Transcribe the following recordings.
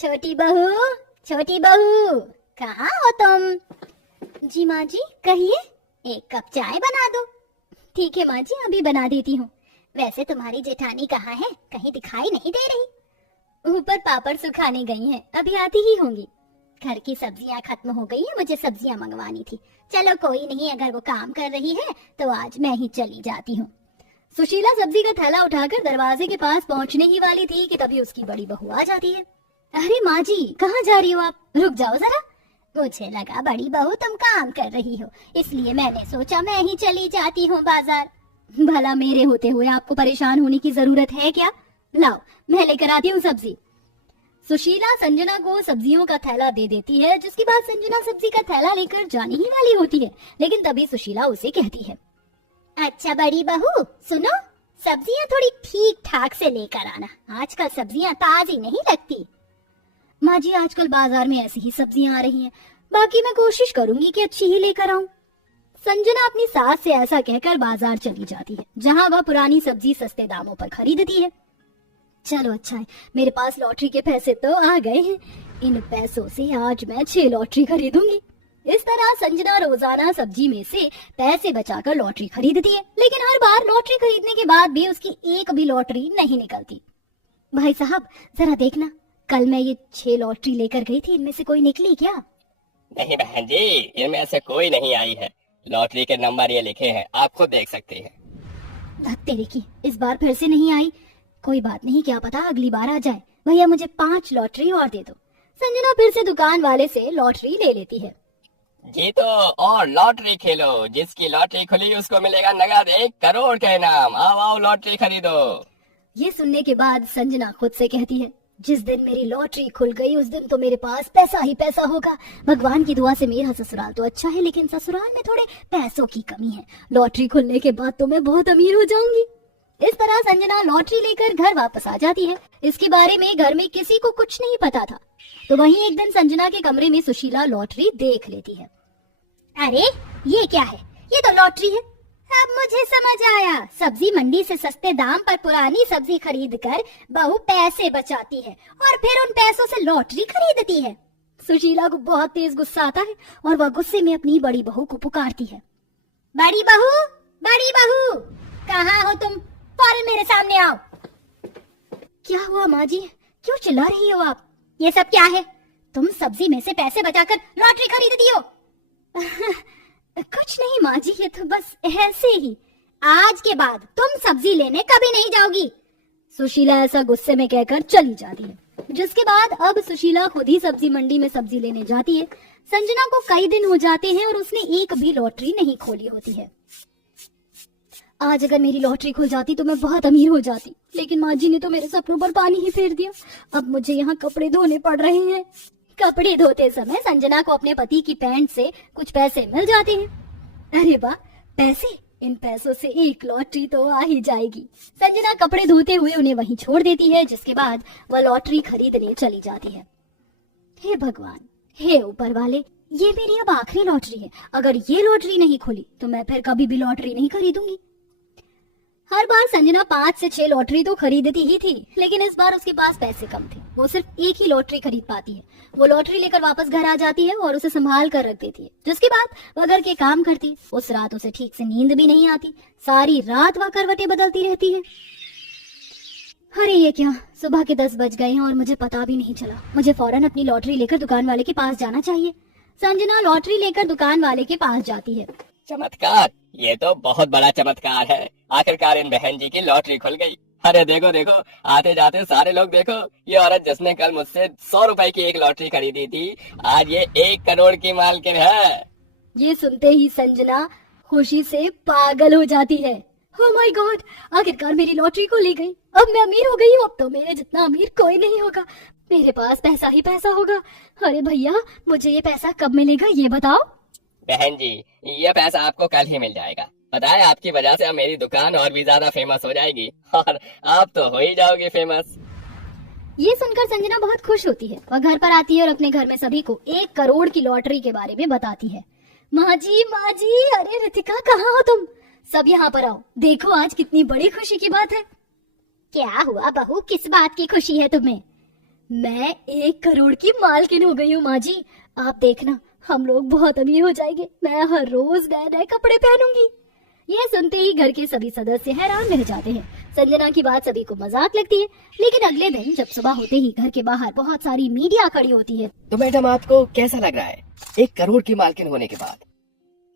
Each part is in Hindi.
छोटी बहू, कहाँ हो तुम? जी माँ जी, कहिए, एक कप चाय बना दो। ठीक है माँ जी, अभी बना देती हूँ। वैसे तुम्हारी जेठानी कहाँ है? कहीं दिखाई नहीं दे रही। ऊपर पापड़ सुखाने गई हैं, अभी आती ही होंगी। घर की सब्जियाँ खत्म हो गई हैं, मुझे सब्जियाँ मंगवानी थी। चलो कोई नहीं, अगर वो काम कर रही है तो आज मैं ही चली जाती हूँ। सुशीला सब्जी का थैला उठाकर दरवाजे के पास पहुँचने ही वाली थी कि तभी उसकी बड़ी बहू आ जाती है। अरे माँ जी, कहाँ जा रही हो आप? रुक जाओ जरा। मुझे लगा बड़ी बहू तुम काम कर रही हो, इसलिए मैंने सोचा मैं ही चली जाती हूँ बाजार। भला मेरे होते हुए आपको परेशान होने की जरूरत है क्या? लाओ, मैं लेकर आती हूँ सब्जी। सुशीला संजना को सब्जियों का थैला दे देती है, जिसके बाद संजना सब्जी का थैला लेकर जाने ही वाली होती है, लेकिन तभी सुशीला उसे कहती है, अच्छा बड़ी बहू सुनो, सब्जियाँ थोड़ी ठीक ठाक से लेकर आना, आजकल सब्जियाँ ताजी नहीं लगती। माँ जी, आजकल बाजार में ऐसी ही सब्जियाँ आ रही हैं, बाकी मैं कोशिश करूंगी कि अच्छी ही लेकर आऊं। संजना अपनी सास से ऐसा कहकर बाजार चली जाती है, जहाँ वह पुरानी सब्जी सस्ते दामों पर खरीदती है। चलो अच्छा है, मेरे पास लॉटरी के पैसे तो आ गए हैं, इन पैसों से आज मैं 6 लॉटरी खरीदूंगी। इस तरह संजना रोजाना सब्जी में से पैसे बचाकर लॉटरी खरीदती है, लेकिन हर बार लॉटरी खरीदने के बाद भी उसकी एक भी लॉटरी नहीं निकलती। भाई साहब जरा देखना, कल मैं ये 6 लॉटरी लेकर गई थी, इनमें से कोई निकली क्या? नहीं बहन जी, इनमें से कोई नहीं आई है। लॉटरी के नंबर ये लिखे हैं, आप खुद देख सकते हैं। तेरे की, इस बार फिर से नहीं आई। कोई बात नहीं, क्या पता अगली बार आ जाए। भैया मुझे 5 लॉटरी और दे दो। संजना फिर से दुकान वाले से लॉटरी ले लेती है। जीतो और लॉटरी खेलो, जिसकी लॉटरी खुली उसको मिलेगा नगद 1 करोड़ का इनाम। आओ आओ लॉटरी खरीदो। ये सुनने के बाद संजना खुद से कहती है, जिस दिन मेरी लॉटरी खुल गई उस दिन तो मेरे पास पैसा ही पैसा होगा। भगवान की दुआ से मेरा ससुराल तो अच्छा है, लेकिन ससुराल में थोड़े पैसों की कमी है। लॉटरी खुलने के बाद तो मैं बहुत अमीर हो जाऊंगी। इस तरह संजना लॉटरी लेकर घर वापस आ जाती है। इसके बारे में घर में किसी को कुछ नहीं पता था। तो वहीं एक दिन संजना के कमरे में सुशीला लॉटरी देख लेती है। अरे ये क्या है? ये तो लॉटरी है। अब मुझे समझ आया, सब्जी मंडी से सस्ते दाम पर पुरानी सब्जी खरीद कर बहू पैसे बचाती है और फिर उन पैसों से लॉटरी खरीदती है। सुशीला को बहुत तेज गुस्सा आता है और वह गुस्से में अपनी बड़ी बहू को पुकारती है, बड़ी बहू, कहाँ हो तुम? फौरन मेरे सामने आओ। क्या हुआ माँ जी, क्यों चिल्ला रही हो आप? ये सब क्या है? तुम सब्जी में से पैसे बचाकर लॉटरी खरीदती हो? कुछ नहीं माँ जी, ये तो बस ऐसे ही। आज के बाद तुम सब्जी लेने कभी नहीं जाओगी। सुशीला ऐसा गुस्से में कहकर चली जाती है, जिसके बाद अब सुशीला खुद ही सब्जी मंडी में सब्जी लेने जाती है। संजना को कई दिन हो जाते हैं और उसने एक भी लॉटरी नहीं खोली होती है। आज अगर मेरी लॉटरी खुल जाती तो मैं बहुत अमीर हो जाती, लेकिन माँ जी ने तो मेरे सपनों पर पानी ही फेर दिया। अब मुझे यहाँ कपड़े धोने पड़ रहे हैं। कपड़े धोते समय संजना को अपने पति की पैंट से कुछ पैसे मिल जाते हैं। अरे वाह, पैसे! इन पैसों से एक लॉटरी तो आ ही जाएगी। संजना कपड़े धोते हुए उन्हें वहीं छोड़ देती है, जिसके बाद वह लॉटरी खरीदने चली जाती है। हे भगवान, हे ऊपर वाले, ये मेरी अब आखिरी लॉटरी है। अगर ये लॉटरी नहीं खुली तो मैं फिर कभी भी लॉटरी नहीं खरीदूंगी। हर बार संजना 5 से 6 लॉटरी तो खरीदती ही थी, लेकिन इस बार उसके पास पैसे कम थे। वो सिर्फ एक ही लॉटरी खरीद पाती है। वो लॉटरी लेकर वापस घर आ जाती है और उसे संभाल कर रख देती है, जिसके बाद वह घर के काम करती। उस रात उसे ठीक से नींद भी नहीं आती। सारी रात वह करवटें बदलती रहती है। अरे ये क्या, सुबह के 10 बज गए हैं और मुझे पता भी नहीं चला। मुझे फौरन अपनी लॉटरी लेकर दुकान वाले के पास जाना चाहिए। संजना लॉटरी लेकर दुकान वाले के पास जाती है। चमत्कार, ये तो बहुत बड़ा चमत्कार है। आखिरकार इन बहन जी की लॉटरी खुल गई। अरे देखो देखो, आते जाते सारे लोग देखो, ये औरत जिसने कल मुझसे 100 रुपए की एक लॉटरी खरीदी थी, आज ये 1 करोड़ की मालकिन है। ये सुनते ही संजना खुशी से पागल हो जाती है। ओह माय गॉड, आखिरकार मेरी लॉटरी को ले गई। अब मैं अमीर हो गई हूँ। अब तो मेरे जितना अमीर कोई नहीं होगा। मेरे पास पैसा ही पैसा होगा। अरे भैया, मुझे ये पैसा कब मिलेगा ये बताओ। बहन जी, ये पैसा आपको कल ही मिल जाएगा। पता है, आपकी वजह से अब मेरी दुकान और भी ज्यादा फेमस हो जाएगी और आप तो हो ही जाओगे फेमस। ये सुनकर संजना बहुत खुश होती है। वह घर पर आती है और अपने घर में सभी को 1 करोड़ की लॉटरी के बारे में बताती है। माँ जी, अरे रितिका कहाँ हो तुम? सब यहाँ पर आओ, देखो आज कितनी बड़ी खुशी की बात है। क्या हुआ बहू, किस बात की खुशी है तुम्हें? मैं 1 करोड़ की मालकिन हो गई हूँ माँ जी। आप देखना, हम लोग बहुत अमीर हो जाएंगे। मैं हर रोज नए नए कपड़े पहनूंगी। ये सुनते ही घर के सभी सदस्य हैरान रह जाते हैं। संजना की बात सभी को मजाक लगती है, लेकिन अगले दिन जब सुबह होते ही घर के बाहर बहुत सारी मीडिया खड़ी होती है। तो मैडम आपको कैसा लग रहा है 1 करोड़ की मालकिन होने के बाद?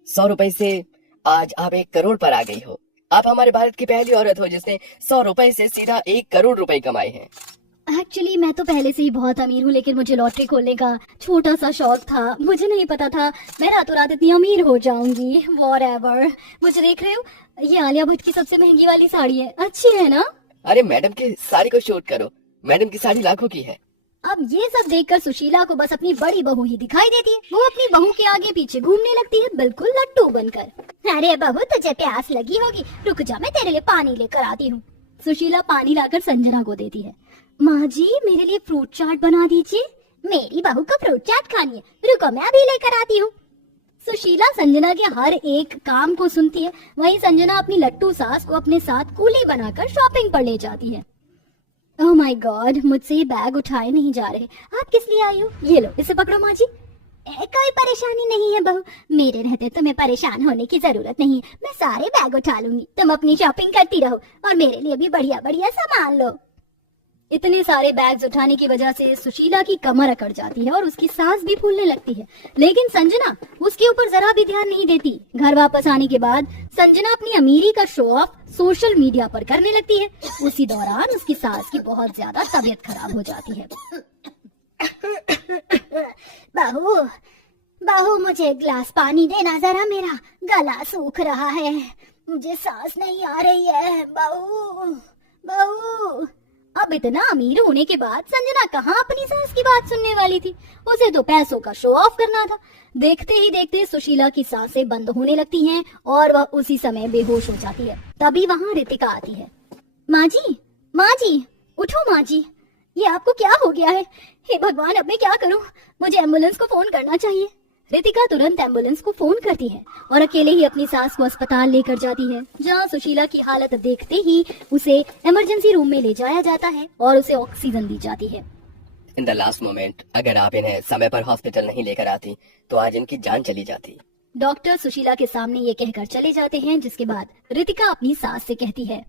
100 रुपए से आज आप 1 करोड़ पर आ गई हो। आप हमारे भारत की पहली औरत हो जिसने 100 रुपए से सीधा 1 करोड़ रुपए कमाए हैं। एक्चुअली मैं तो पहले से ही बहुत अमीर हूँ, लेकिन मुझे लॉटरी खोलने का छोटा सा शौक था। मुझे नहीं पता था मैं रातों रात इतनी अमीर हो जाऊंगी। व्हाटएवर। मुझे देख रहे हो, ये आलिया भट्ट की सबसे महंगी वाली साड़ी है। अच्छी है ना? अरे मैडम की साड़ी को शूट करो, मैडम की साड़ी लाखों की है। अब ये सब देखकर सुशीला को बस अपनी बड़ी बहू ही दिखाई देती है। वो अपनी बहू के आगे पीछे घूमने लगती है, बिल्कुल लट्टू बनकर। अरे बहू, तुझे प्यास लगी होगी, रुक जा, मैं तेरे लिए पानी लेकर आती हूँ। सुशीला पानी लाकर संजना को देती है। माँ जी, मेरे लिए फ्रूट चाट बना दीजिए। मेरी बहू को फ्रूट चाट खानी है, रुको मैं अभी लेकर आती हूँ। सुशीला संजना के हर एक काम को सुनती है। वहीं संजना अपनी लट्टू सास को अपने साथ कूली बनाकर शॉपिंग पर ले जाती है। ओह माय गॉड, मुझसे ये बैग उठाए नहीं जा रहे। आप किस लिए आई हो? ये लो, इसे पकड़ो माँ जी। कोई परेशानी नहीं है बहू, मेरे रहते तुम्हें परेशान होने की जरूरत नहीं है। मैं सारे बैग उठा लूंगी, तुम अपनी शॉपिंग करती रहो और मेरे लिए भी बढ़िया बढ़िया सामान लो। इतने सारे बैग्स उठाने की वजह से सुशीला की कमर अकड़ जाती है और उसकी सांस भी फूलने लगती है, लेकिन संजना उसके ऊपर जरा भी ध्यान नहीं देती। घर वापस आने के बाद संजना अपनी अमीरी का शो ऑफ सोशल मीडिया पर करने लगती है। उसी दौरान उसकी सास की बहुत ज्यादा तबीयत खराब हो जाती है। बहू, बहू मुझे एक गिलास पानी देना जरा, मेरा गला सूख रहा है, मुझे सांस नहीं आ रही है। बहू, बहू। अब इतना अमीर होने के बाद संजना कहाँ अपनी सास की बात सुनने वाली थी। उसे तो पैसों का शो ऑफ करना था। देखते ही देखते सुशीला की सांसें बंद होने लगती हैं और वह उसी समय बेहोश हो जाती है। तभी वहाँ रितिका आती है। माँ जी, माँ जी, उठो माँ जी, ये आपको क्या हो गया है? हे भगवान, अब मैं क्या करूँ? मुझे एम्बुलेंस को फोन करना चाहिए। रितिका तुरंत एम्बुलेंस को फोन करती है और अकेले ही अपनी सास को अस्पताल लेकर जाती है, जहां सुशीला की हालत देखते ही उसे इमरजेंसी रूम में ले जाया जाता है और उसे ऑक्सीजन दी जाती है। इन द लास्ट मोमेंट अगर आप इन्हें समय पर हॉस्पिटल नहीं लेकर आती तो आज इनकी जान चली जाती। डॉक्टर सुशीला के सामने ये कहकर चले जाते हैं, जिसके बाद रितिका अपनी सास से कहती है,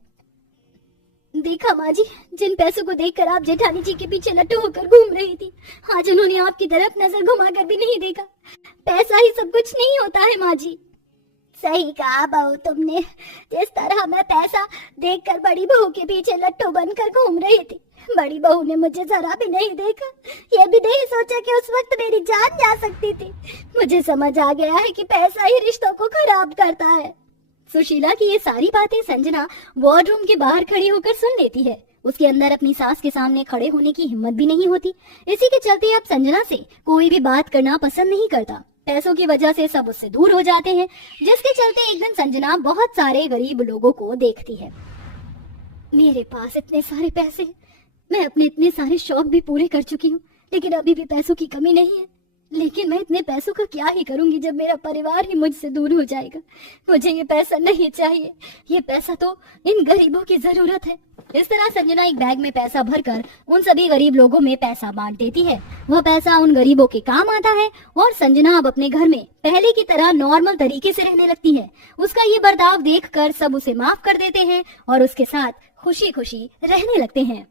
देखा माँ जी, जिन पैसों को देखकर आप जेठानी जी के पीछे लट्टू होकर घूम रही थी, आज उन्होंने आपकी तरफ नजर घुमाकर भी नहीं देखा। पैसा ही सब कुछ नहीं होता है माँ जी। सही कहा बहू तुमने, जिस तरह मैं पैसा देखकर बड़ी बहू के पीछे लट्टू बनकर घूम रही थी, बड़ी बहू ने मुझे जरा भी नहीं देखा। ये भी नहीं सोचा कि उस वक्त मेरी जान जा सकती थी। मुझे समझ आ गया है कि पैसा ही रिश्तों को खराब करता है। सुशीला की ये सारी बातें संजना वार्डरूम के बाहर खड़ी होकर सुन लेती है। उसके अंदर अपनी सास के सामने खड़े होने की हिम्मत भी नहीं होती। इसी के चलते अब संजना से कोई भी बात करना पसंद नहीं करता। पैसों की वजह से सब उससे दूर हो जाते हैं, जिसके चलते एक दिन संजना बहुत सारे गरीब लोगों को देखती है। मेरे पास इतने सारे पैसे, मैं अपने इतने सारे शौक भी पूरे कर चुकी हूँ, लेकिन अभी भी पैसों की कमी नहीं है। लेकिन मैं इतने पैसों का क्या ही करूंगी जब मेरा परिवार ही मुझसे दूर हो जाएगा। मुझे ये पैसा नहीं चाहिए, ये पैसा तो इन गरीबों की जरूरत है। इस तरह संजना एक बैग में पैसा भरकर उन सभी गरीब लोगों में पैसा बांट देती है। वह पैसा उन गरीबों के काम आता है और संजना अब अपने घर में पहले की तरह नॉर्मल तरीके से रहने लगती है। उसका ये बर्ताव देखकर सब उसे माफ कर देते हैं और उसके साथ खुशी खुशी रहने लगते हैं।